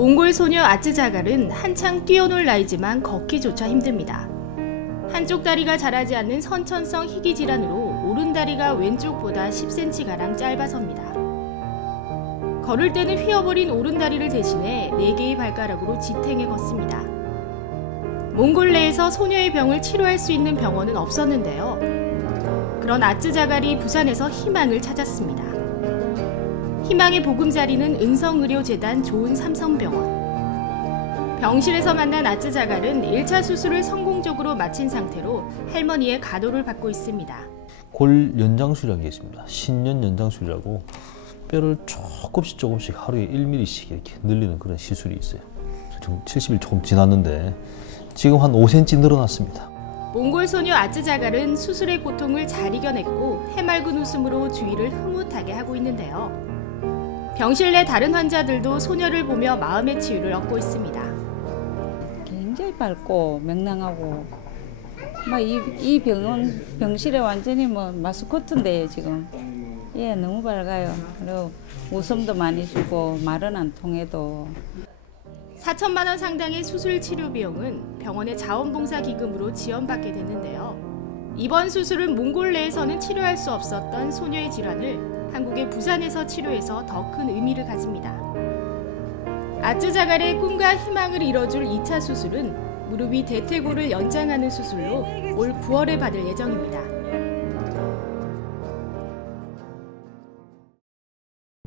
몽골 소녀 아츠자갈은 한창 뛰어놀 나이지만 걷기조차 힘듭니다. 한쪽 다리가 자라지 않는 선천성 희귀 질환으로 오른 다리가 왼쪽보다 10cm가량 짧아섭니다. 걸을 때는 휘어버린 오른 다리를 대신해 4개의 발가락으로 지탱해 걷습니다. 몽골 내에서 소녀의 병을 치료할 수 있는 병원은 없었는데요. 그런 아츠자갈이 부산에서 희망을 찾았습니다. 희망의 보금자리는 은성의료재단 좋은 삼성병원. 병실에서 만난 아츠자갈은 1차 수술을 성공적으로 마친 상태로 할머니의 가도를 받고 있습니다. 골 연장술이라는 게 있습니다. 신년 연장술이라고 뼈를 조금씩 조금씩 하루에 1mm씩 이렇게 늘리는 그런 시술이 있어요. 지금 70일 조금 지났는데 지금 한 5cm 늘어났습니다. 몽골 소녀 아츠자갈은 수술의 고통을 잘 이겨냈고 해맑은 웃음으로 주위를 흐뭇하게 하고 있는데요. 병실 내 다른 환자들도 소녀를 보며 마음의 치유를 얻고 있습니다. 굉장히 밝고 명랑하고 막이 이 병원 병실에 완전히 뭐 마스코트인데요 지금. 예, 너무 밝아요. 그리고 웃음도 많이 주고 말은 안 통해도 4천만 원 상당의 수술 치료 비용은 병원의 자원봉사 기금으로 지원받게 됐는데요. 이번 수술은 몽골 내에서는 치료할 수 없었던 소녀의 질환을 한국의 부산에서 치료해서 더 큰 의미를 가집니다. 아쯔자갈의 꿈과 희망을 이뤄줄 2차 수술은 무릎 위 대퇴골을 연장하는 수술로 올 9월에 받을 예정입니다.